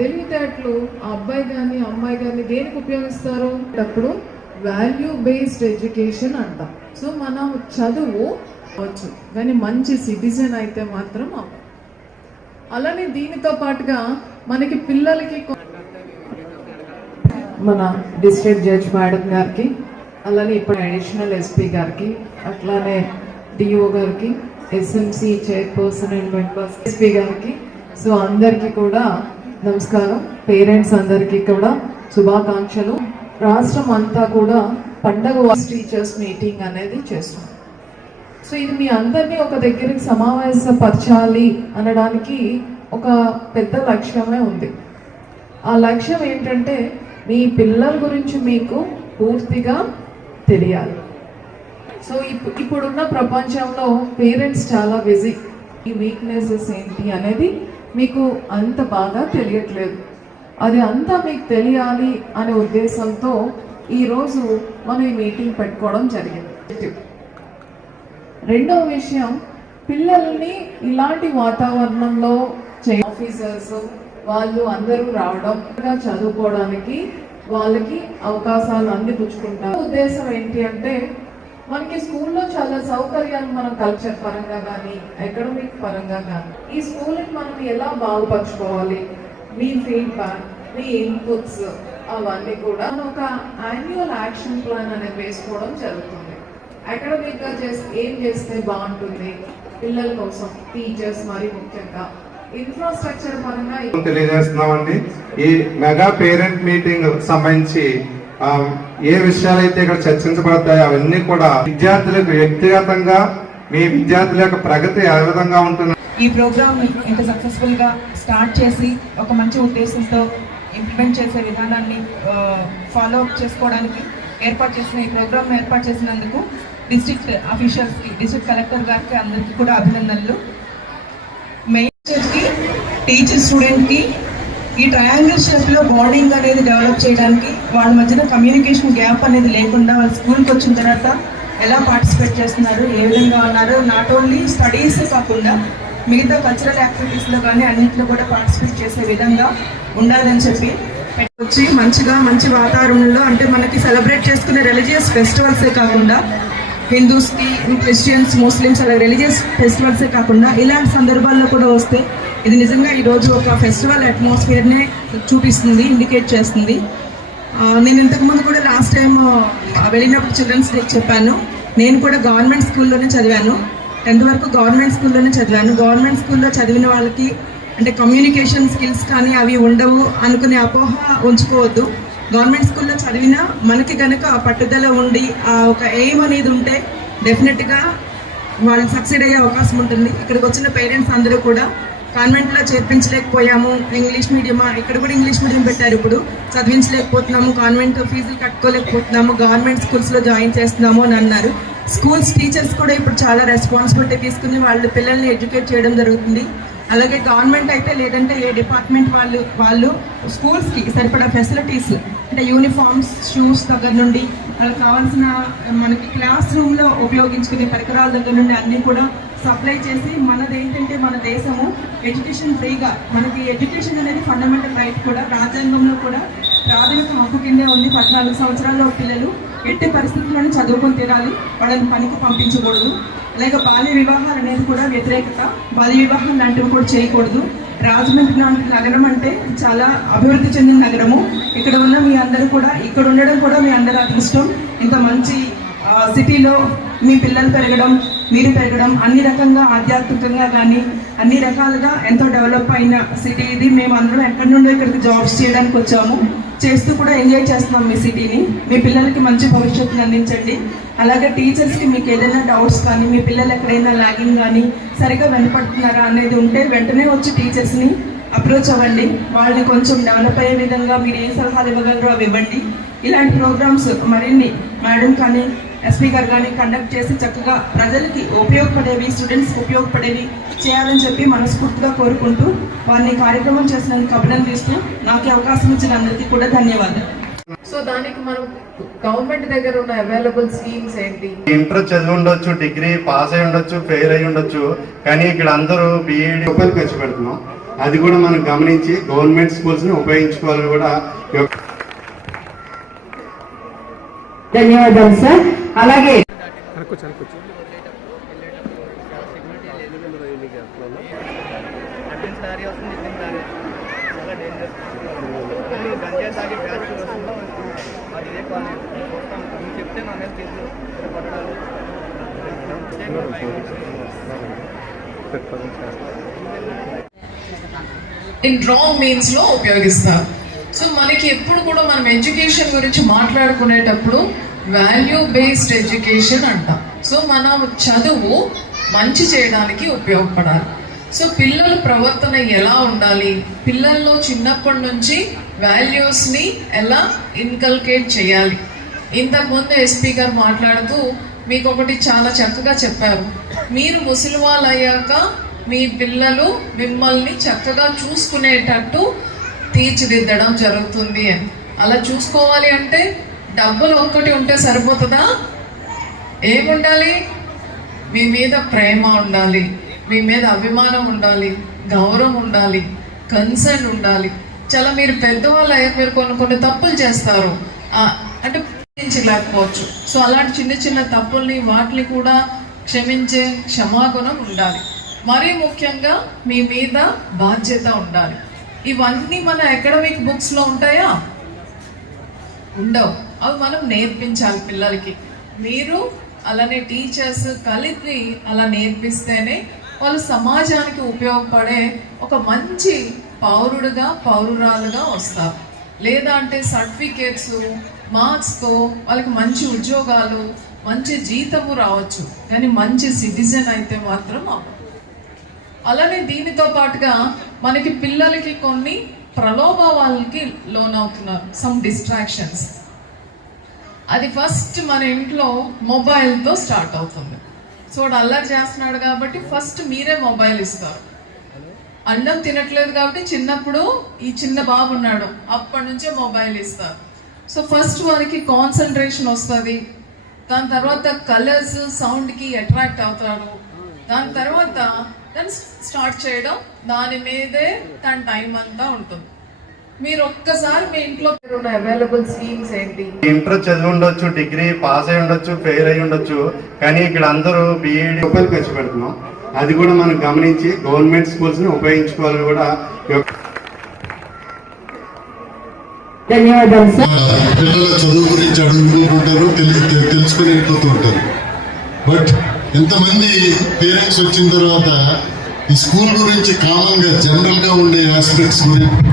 తెలివితేటలు ఆ అబ్బాయి కానీ అమ్మాయి కానీ దేనికి ఉపయోగిస్తారు? అప్పుడు వాల్యూ బేస్డ్ ఎడ్యుకేషన్ అంటాం. సో మనం చదువు అవచ్చు కానీ మంచి సిటిజన్ అయితే మాత్రం అలానే దీనితో పాటుగా మనకి పిల్లలకి మన డిస్ట్రిక్ట్ జడ్జ్ మేడం గారికి అలానే ఇప్పుడు అడిషనల్ ఎస్పీ గారికి అట్లానే డిఓ గారికి SMC chairperson and members SP గారికి సో అందరికీ కూడా నమస్కారం. పేరెంట్స్ అందరికీ కూడా శుభాకాంక్షలు. రాష్ట్రం అంతా కూడా పండగ టీచర్స్ మీటింగ్ అనేది చేస్తాం. సో ఇది మీ అందరినీ ఒక దగ్గరికి సమావేశపరచాలి అనడానికి ఒక పెద్ద లక్ష్యమే ఉంది. ఆ లక్ష్యం ఏంటంటే మీ పిల్లల గురించి మీకు పూర్తిగా తెలియాలి. సో ఇప్పుడున్న ప్రపంచంలో పేరెంట్స్ చాలా బిజీ. ఈ వీక్నెసెస్ ఏంటి అనేది మీకు అంత బాగా తెలియట్లేదు. అది అంతా మీకు తెలియాలి అనే ఉద్దేశంతో ఈరోజు మనం ఈ మీటింగ్ పెట్టుకోవడం జరిగింది. రెండవ విషయం పిల్లల్ని ఇలాంటి వాతావరణంలో ఆఫీసర్స్ వాళ్ళు అందరూ రావడం చదువుకోవడానికి వాళ్ళకి అవకాశాలు అందిపుచ్చుకుంటారు ఉద్దేశం ఏంటి అంటే మనకి స్కూల్లో చాలా సౌకర్యాలు మనం కల్చర్ పరంగా కానీ అకాడమిక్ పరంగా కానీ ఈ స్కూల్ని మనం ఎలా బాగుపరచుకోవాలి? మీ ఫీడ్బ్యాక్ మీ ఇన్పుట్స్ అవన్నీ కూడా ఒక యాన్యువల్ యాక్షన్ ప్లాన్ అనేది వేసుకోవడం జరుగుతుంది. అకాడమిక్గా చేస్తే ఏం చేస్తే బాగుంటుంది? పిల్లల కోసం టీచర్స్ మరి ముఖ్యంగా. ఇన్ఫ్రాస్ట్రక్చర్ పరంగా తెలియజేస్తున్నామండి. ఈ మెగా పేరెంట్ మీటింగ్ సంబంధించి ఏ విషయాలైతే ఇక్కడ చర్చించబడతాయో అవన్నీ కూడా విద్యార్థులకు వ్యక్తిగతంగా మీ విద్యార్థుల యొక్క ప్రగతి ఏ విధంగా ఉంటుంది? ఈ ప్రోగ్రామ్ ఇంత సక్సెస్ఫుల్గా స్టార్ట్ చేసి ఒక మంచి ఉద్దేశంతో ఇంప్లిమెంట్ చేసే విధానాన్ని ఫాలో అప్ చేసుకోవడానికి ఏర్పాటు చేసిన ఈ ప్రోగ్రామ్ ఏర్పాటు చేసినందుకు డిస్ట్రిక్ట్ అఫీషియల్స్కి డిస్ట్రిక్ట్ కలెక్టర్ గారికి అందరికీ కూడా అభినందనలు. మెయిన్కి టీచర్ స్టూడెంట్కి ఈ ట్రయాంగిల్ షేప్లో బాండింగ్ అనేది డెవలప్ చేయడానికి వాళ్ళ మధ్యన కమ్యూనికేషన్ గ్యాప్ అనేది లేకుండా వాళ్ళ స్కూల్కి వచ్చిన తర్వాత ఎలా పార్టిసిపేట్ చేస్తున్నారు ఏ విధంగా ఉన్నారు? నాట్ ఓన్లీ స్టడీస్ కాకుండా మిగతా కల్చరల్ యాక్టివిటీస్లో కానీ అన్నింటిలో కూడా పార్టిసిపేట్ చేసే విధంగా ఉండాలని చెప్పి వచ్చి మంచిగా మంచి వాతావరణంలో అంటే మనకి సెలబ్రేట్ చేసుకునే రిలీజియస్ ఫెస్టివల్సే కాకుండా హిందూస్కి క్రిస్టియన్స్ ముస్లిమ్స్ అలా రిలీజియస్ ఫెస్టివల్సే కాకుండా ఇలాంటి సందర్భాల్లో కూడా వస్తే ఇది నిజంగా ఈరోజు ఒక ఫెస్టివల్ అట్మాస్ఫియర్నే చూపిస్తుంది ఇండికేట్ చేస్తుంది. నేను ఇంతకుముందు కూడా లాస్ట్ టైం వెళ్ళినప్పుడు చిల్డ్రన్స్ డే చెప్పాను. నేను కూడా గవర్నమెంట్ స్కూల్లోనే చదివాను. టెన్త్ వరకు గవర్నమెంట్ స్కూల్లోనే చదివాను. గవర్నమెంట్ స్కూల్లో చదివిన వాళ్ళకి అంటే కమ్యూనికేషన్ స్కిల్స్ కానీ అవి ఉండవు అనుకునే అపోహ ఉంచుకోవద్దు. గవర్నమెంట్ స్కూల్లో చదివినా మనకి కనుక పట్టుదల ఉండి ఆ ఒక ఎయిమ్ అనేది ఉంటే డెఫినెట్గా వాళ్ళు సక్సీడ్ అయ్యే అవకాశం ఉంటుంది. ఇక్కడికి వచ్చిన పేరెంట్స్ అందరూ కూడా కాన్వెంట్లో చేర్పించలేకపోయాము. ఇంగ్లీష్ మీడియమా? ఇక్కడ కూడా ఇంగ్లీష్ మీడియం పెట్టారు ఇప్పుడు. చదివించలేకపోతున్నాము. కాన్వెంట్ ఫీజులు కట్టుకోలేకపోతున్నాము. గవర్నమెంట్ స్కూల్స్లో జాయిన్ చేస్తున్నాము అని అన్నారు. స్కూల్స్ టీచర్స్ కూడా ఇప్పుడు చాలా రెస్పాన్సిబిలిటీ తీసుకుని వాళ్ళు పిల్లల్ని ఎడ్యుకేట్ చేయడం జరుగుతుంది. అలాగే గవర్నమెంట్ అయితే లేదంటే ఏ డిపార్ట్మెంట్ వాళ్ళు వాళ్ళు స్కూల్స్కి సరిపడా ఫెసిలిటీస్ అంటే యూనిఫామ్స్ షూస్ దగ్గర నుండి వాళ్ళకి కావాల్సిన మనకి క్లాస్ రూమ్లో ఉపయోగించుకునే పరికరాల దగ్గర నుండి అన్నీ కూడా సప్లై చేసి మనది ఏంటంటే మన దేశము ఎడ్యుకేషన్ ఫ్రీగా మనకి ఎడ్యుకేషన్ అనేది ఫండమెంటల్ రైట్ కూడా రాజ్యాంగంలో కూడా ప్రాథమిక హక్కు కిందే ఉంది. పద్నాలుగు సంవత్సరాల పిల్లలు ఎట్టి పరిస్థితుల్లోనే చదువుకొని తీరాలి వాళ్ళని పనికి పంపించకూడదు. అలాగే బాల్య వివాహాలు అనేది కూడా వ్యతిరేకత బాల్య వివాహం లాంటివి కూడా చేయకూడదు. రాజమండ్రి లాంటి నగరం అంటే చాలా అభివృద్ధి చెందిన నగరము. ఇక్కడ ఉన్న మీ అందరూ కూడా ఇక్కడ ఉండడం కూడా మీ అందరి అదృష్టం. ఇంత మంచి సిటీలో మీ పిల్లలు పెరగడం మీరు పెరగడం అన్ని రకంగా ఆధ్యాత్మికంగా కానీ అన్ని రకాలుగా ఎంతో డెవలప్ అయిన సిటీ ఇది. మేము అందరం ఎక్కడి నుండి ఇక్కడికి జాబ్స్ చేయడానికి వచ్చాము. చేస్తూ కూడా ఎంజాయ్ చేస్తున్నాం మీ సిటీని మీ పిల్లలకి మంచి భవిష్యత్తుని అందించండి. అలాగే టీచర్స్కి మీకు ఏదైనా డౌట్స్ కానీ మీ పిల్లలు ఎక్కడైనా లాగింగ్ కానీ సరిగా వెనపడుతున్నారా అనేది ఉంటే వెంటనే వచ్చి టీచర్స్ని అప్రోచ్ అవ్వండి. వాళ్ళని కొంచెం డెవలప్ అయ్యే విధంగా మీరు ఏ సలహాలు ఇవ్వగలరో అవి ఇవ్వండి. ఇలాంటి ప్రోగ్రామ్స్ మరిన్ని మేడం కానీ ఎస్పీ గారు కానీ కండక్ట్ చేసి చక్కగా ప్రజలకి ఉపయోగపడేవి స్టూడెంట్స్కి ఉపయోగపడేవి చేయాలని చెప్పి మనస్ఫూర్తిగా కోరుకుంటూ వారిని కార్యక్రమం చేసినందుకు అభినందిస్తూ నాకు అవకాశం ఇచ్చిన అందరికీ కూడా ధన్యవాదాలు. సో దానికి మనం గవర్నమెంట్ దగ్గర ఉన్న అవైలబుల్ స్కీమ్స్ ఏంటి? ఇంటర్ చదివి ఉండొచ్చు డిగ్రీ పాస్ అయి ఉండొచ్చు ఫెయిల్ అయి ఉండొచ్చు కానీ ఇక్కడ అందరూ బీఈడి రూపాయలు ఖర్చు పెడుతున్నాం. అది కూడా మనం గమనించి గవర్నమెంట్ స్కూల్స్ని ఉపయోగించుకోవాలని కూడా ఈ యొక్క ధన్యవాదాలు సార్ అలాగే అటెండ్స్ దారి వస్తుంది ఇద్దరు దారి చాలా డేంజరస్ మళ్ళీ గంజా తాగి బ్యాచ్ వస్తుందో అది ఇదే కాలేజ్ చూస్తాం మీరు చెప్తే నా మీద కేసులు పట్టాలి ఇన్ రాంగ్ మీన్స్లో ఉపయోగిస్తారు. సో మనకి ఎప్పుడు కూడా మనం ఎడ్యుకేషన్ గురించి మాట్లాడుకునేటప్పుడు వాల్యూ బేస్డ్ ఎడ్యుకేషన్ అంటాం. సో మనం చదువు మంచి చేయడానికి ఉపయోగపడాలి. సో పిల్లల ప్రవర్తన ఎలా ఉండాలి? పిల్లల్లో చిన్నప్పటి నుంచి వాల్యూస్ని ఎలా ఇన్కల్కేట్ చేయాలి? ఇంతకుముందు ఎస్పీ గారు మాట్లాడుతూ మీకు ఒకటి చాలా చక్కగా చెప్పారు. మీరు ముసలి వాళ్ళు అయ్యాక మీ పిల్లలు మిమ్మల్ని చక్కగా చూసుకునేటట్టు తీర్చిదిద్దడం జరుగుతుంది అని. అలా చూసుకోవాలి అంటే డబ్బులు ఒక్కటి ఉంటే సరిపోతుందా? ఏముండాలి? మీ మీద ప్రేమ ఉండాలి మీ మీద అభిమానం ఉండాలి గౌరవం ఉండాలి కన్సర్న్ ఉండాలి. చాలా మీరు పెద్దవాళ్ళు అయ్యాక మీరు కొన్ని కొన్ని తప్పులు చేస్తారు. అంటే క్షమించలేకపోవచ్చు. సో అలాంటి చిన్న చిన్న తప్పుల్ని వాటిని కూడా క్షమించే క్షమాగుణం ఉండాలి. మరీ ముఖ్యంగా మీ మీద బాధ్యత ఉండాలి. ఇవన్నీ మన అకాడమిక్ బుక్స్లో ఉంటాయా? ఉండవు. అవి మనం నేర్పించాలి పిల్లలకి. మీరు అలానే టీచర్స్ కలిపి అలా నేర్పిస్తేనే వాళ్ళు సమాజానికి ఉపయోగపడే ఒక మంచి పౌరుడుగా పౌరురాలుగా వస్తారు. లేదా అంటే సర్టిఫికేట్స్ మార్క్స్తో వాళ్ళకి మంచి ఉద్యోగాలు మంచి జీతము రావచ్చు. కానీ మంచి సిటిజన్ అయితే మాత్రం అవ్వదు. అలానే దీనితో పాటుగా మనకి పిల్లలకి కొన్ని ప్రలోభాలకి లోనవుతున్నారు. సమ్ డిస్ట్రాక్షన్స్ అది ఫస్ట్ మన ఇంట్లో మొబైల్తో స్టార్ట్ అవుతుంది. సో వాడు అల్లరి చేస్తున్నాడు కాబట్టి ఫస్ట్ మీరే మొబైల్ ఇస్తారు. అన్నం తినట్లేదు కాబట్టి చిన్నప్పుడు ఈ చిన్న బాబు ఉన్నాడు. అప్పటి నుంచే మొబైల్ ఇస్తారు. సో ఫస్ట్ వారికి కాన్సన్ట్రేషన్ వస్తుంది. దాని తర్వాత కలర్స్ సౌండ్కి అట్రాక్ట్ అవుతాడు దాని తర్వాత దాన్ని స్టార్ట్ చేయడం దాని మీదే తన టైం అంతా ఉంటుంది. మీరు ఒక్కసారి మీ ఇంట్లో అవైలబుల్ స్కీమ్స్ ఏంటి? ఇంటర్ చదివి ఉండొచ్చు డిగ్రీ పాస్ అయి ఉండొచ్చు ఫెయిల్ అయి ఉండొచ్చు కానీ ఇక్కడ అందరూ బీఈడి రూపాయలు ఖర్చు పెడుతున్నాం. అది కూడా మనం గమనించి గవర్నమెంట్ స్కూల్స్ని ఉపయోగించుకోవాలని కూడా. పిల్లల చదువు గురించి అడుగుతుంటారు తెలుసుకుని ఉంటారు. బట్ ఎంతమంది పేరెంట్స్ వచ్చిన తర్వాత ఈ స్కూల్ గురించి కామన్గా జనరల్గా ఉండే ఆస్పెక్ట్స్ గురించి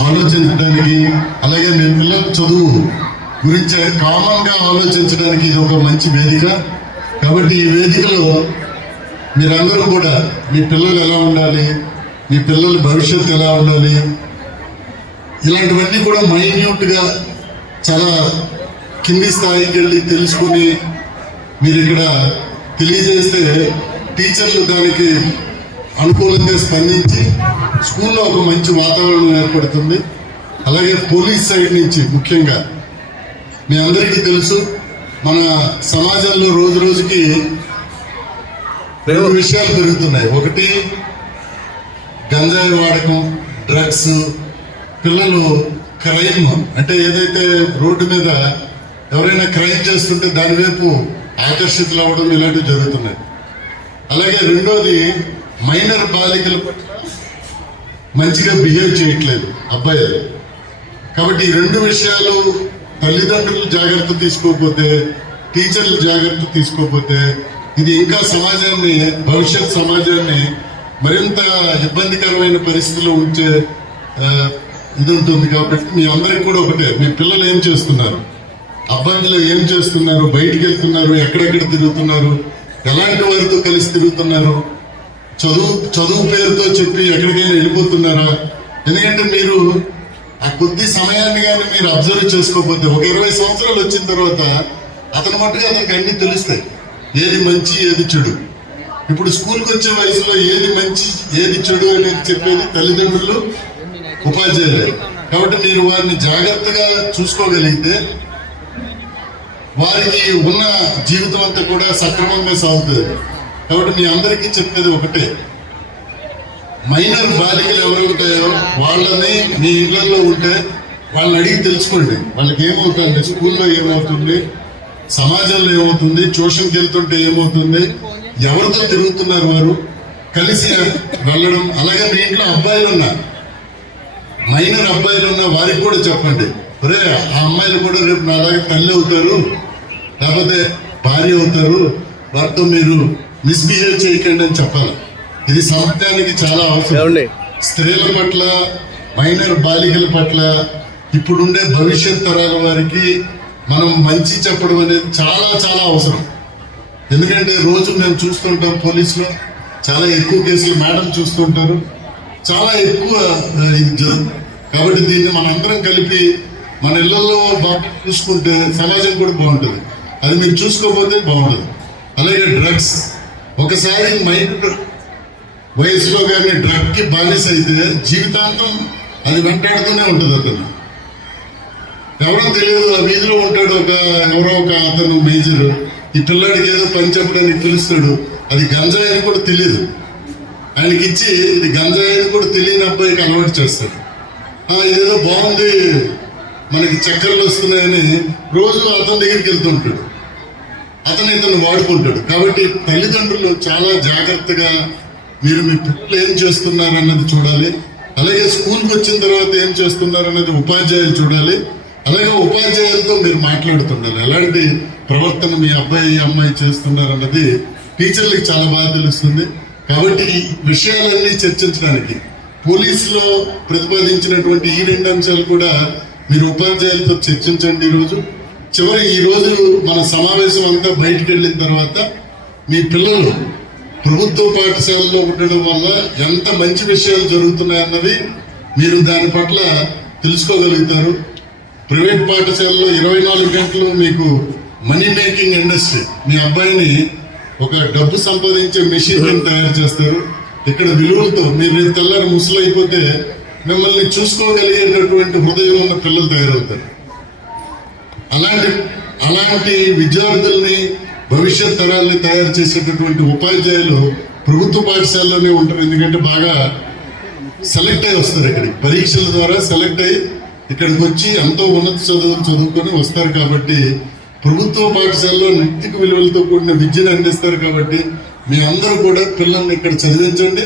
ఆలోచించడానికి అలాగే మీ పిల్లల చదువు గురించి కామన్గా ఆలోచించడానికి ఇది ఒక మంచి వేదిక. కాబట్టి ఈ వేదికలో మీరందరూ కూడా మీ పిల్లలు ఎలా ఉండాలి మీ పిల్లల భవిష్యత్తు ఎలా ఉండాలి ఇలాంటివన్నీ కూడా మైన్యూట్గా చాలా కింది స్థాయికి వెళ్ళి తెలుసుకుని మీరు ఇక్కడ తెలియజేస్తే టీచర్లు దానికి అనుకూలంగా స్పందించి స్కూల్లో ఒక మంచి వాతావరణం ఏర్పడుతుంది. అలాగే పోలీస్ సైడ్ నుంచి ముఖ్యంగా మీ అందరికీ తెలుసు మన సమాజంలో రోజు రోజుకి రెండు విషయాలు పెరుగుతున్నాయి. ఒకటి గంజాయి వాడకం డ్రగ్స్ పిల్లలు క్రైమ్. అంటే ఏదైతే రోడ్డు మీద ఎవరైనా క్రైమ్ చేస్తుంటే దాని వైపు ఆకర్షితులు అవ్వడం ఇలాంటివి జరుగుతున్నాయి. అలాగే రెండోది మైనర్ బాలికల పట్ల మంచిగా బిహేవ్ చేయట్లేదు అబ్బాయిలు. కాబట్టి ఈ రెండు విషయాలు తల్లిదండ్రులు జాగ్రత్త తీసుకోకపోతే టీచర్లు జాగ్రత్త తీసుకోకపోతే ఇది ఇంకా సమాజాన్ని భవిష్యత్ సమాజాన్ని మరింత ఇబ్బందికరమైన పరిస్థితిలో ఉంచే ఇది ఉంటుంది కాబట్టి మీ అందరికి కూడా ఒకటే మీ పిల్లలు ఏం చేస్తున్నారు? అబ్బాయిలు ఏం చేస్తున్నారు? బయటికి వెళ్తున్నారు? ఎక్కడెక్కడ తిరుగుతున్నారు? ఎలాంటి వారితో కలిసి తిరుగుతున్నారు? చదువు చదువు పేరుతో చెప్పి ఎక్కడికైనా వెళ్ళిపోతున్నారా? ఎందుకంటే మీరు ఆ కొద్ది సమయాన్ని కానీ మీరు అబ్జర్వ్ చేసుకోకపోతే ఒక ఇరవై సంవత్సరాలు వచ్చిన తర్వాత అతని మట్టుగా అతనికి అన్ని తెలుస్తాయి. ఏది మంచి ఏది చెడు. ఇప్పుడు స్కూల్కి వచ్చే వయసులో ఏది మంచి ఏది చెడు అనేది చెప్పేది తల్లిదండ్రులు ఉపాధ్యాయులే. కాబట్టి మీరు వారిని జాగ్రత్తగా చూసుకోగలిగితే వారికి ఉన్న జీవితం అంతా కూడా సక్రమంగా సాగుతుంది. కాబట్టి మీ అందరికీ చెప్పేది ఒకటే. మైనర్ బాలికలు ఎవరు ఉంటాయో వాళ్ళని మీ ఇళ్ళలో ఉంటే వాళ్ళని అడిగి తెలుసుకోండి. వాళ్ళకి ఏమవుతుంది? స్కూల్లో ఏమవుతుంది? సమాజంలో ఏమవుతుంది? ట్యూషన్కి వెళ్తుంటే ఏమవుతుంది? ఎవరితో తిరుగుతున్నారు వారు? కలిసి వెళ్ళడం అలాగే మీ ఇంట్లో అబ్బాయిలు ఉన్నారు. మైనర్ అబ్బాయిలు ఉన్న వారికి కూడా చెప్పండి. ఒరే ఆ అమ్మాయిలు కూడా రేపు నాలాగా తల్లి అవుతారు లేకపోతే భార్య అవుతారు వారితో మీరు మిస్బిహేవ్ చేయకండి అని చెప్పాలి. ఇది సమాజానికి చాలా అవసరం. స్త్రీల పట్ల మైనర్ బాలికల పట్ల ఇప్పుడుండే భవిష్యత్ తరాల వారికి మనం మంచి చెప్పడం అనేది చాలా చాలా అవసరం. ఎందుకంటే రోజు మేము చూస్తుంటాం పోలీసులో చాలా ఎక్కువ కేసులు మేడం చూస్తుంటారు. చాలా ఎక్కువ ఇది జరుగుతుంది కాబట్టి దీన్ని మనందరం కలిపి మన ఇళ్ళలో బాగా చూసుకుంటే సమాజం కూడా బాగుంటుంది. అది మీరు చూసుకోకపోతే బాగుంటుంది అలాగే డ్రగ్స్. ఒకసారి మైండ్ వయసులో కానీ డ్రగ్కి బానిస అయితే జీవితాంతం అది వెంటాడుతూనే ఉంటుంది అతను. ఎవరో తెలియదు ఆ వీధిలో ఉంటాడు ఒక ఎవరో ఒక అతను మేజర్. ఈ పిల్లాడికి ఏదో పని చెప్పడానికి పిలుస్తాడు. అది గంజాయి అని కూడా తెలియదు. ఆయనకి ఇచ్చి ఇది గంజాయి అని కూడా తెలియని అబ్బాయికి అలవాటు చేస్తాడు. ఇదేదో బాగుంది మనకి చక్కెరలు వస్తున్నాయని రోజు అతని దగ్గరికి వెళ్తుంటాడు అతను ఇతను వాడుకుంటాడు. కాబట్టి తల్లిదండ్రులు చాలా జాగ్రత్తగా మీరు మీ పిల్లలు ఏం చేస్తున్నారు అన్నది చూడాలి. అలాగే స్కూల్కి వచ్చిన తర్వాత ఏం చేస్తున్నారు అన్నది ఉపాధ్యాయులు చూడాలి. అలాగే ఉపాధ్యాయులతో మీరు మాట్లాడుతుండాలి. ఎలాంటి ప్రవర్తన మీ అబ్బాయి అమ్మాయి చేస్తున్నారు అన్నది టీచర్లకు చాలా బాగా తెలుస్తుంది. కాబట్టి ఈ విషయాలన్నీ చర్చించడానికి పోలీసులో ప్రతిపాదించినటువంటి ఈ రెండు అంశాలు కూడా మీరు ఉపాధ్యాయులతో చర్చించండి ఈరోజు. చివరి ఈ రోజు మన సమావేశం అంతా బయటికి వెళ్ళిన తర్వాత మీ పిల్లలు ప్రభుత్వ పాఠశాలలో ఉండడం వల్ల ఎంత మంచి విషయాలు జరుగుతున్నాయన్నవి మీరు దాని పట్ల తెలుసుకోగలుగుతారు. ప్రైవేట్ పాఠశాలలో ఇరవై నాలుగు గంటలు మీకు మనీ మేకింగ్ ఇండస్ట్రీ మీ అబ్బాయిని ఒక డబ్బు సంపాదించే మెషిన్ తయారు చేస్తారు. ఇక్కడ విలువలతో మీరు రేపు తెల్లారి ముసలైపోతే మిమ్మల్ని చూసుకోగలిగేటటువంటి హృదయం ఉన్న పిల్లలు తయారవుతారు. అలాంటి అలాంటి విద్యార్థుల్ని భవిష్యత్ తరాల్ని తయారు చేసేటటువంటి ఉపాధ్యాయులు ప్రభుత్వ పాఠశాలలోనే ఉంటారు. ఎందుకంటే బాగా సెలెక్ట్ అయి వస్తారు ఇక్కడికి. పరీక్షల ద్వారా సెలెక్ట్ అయ్యి ఇక్కడికి వచ్చి ఎంతో ఉన్నత చదువులు చదువుకొని వస్తారు కాబట్టి ప్రభుత్వ పాఠశాలలో నైతిక విలువలతో కూడిన విద్యను అందిస్తారు కాబట్టి మీ అందరూ కూడా పిల్లల్ని ఇక్కడ చదివించండి.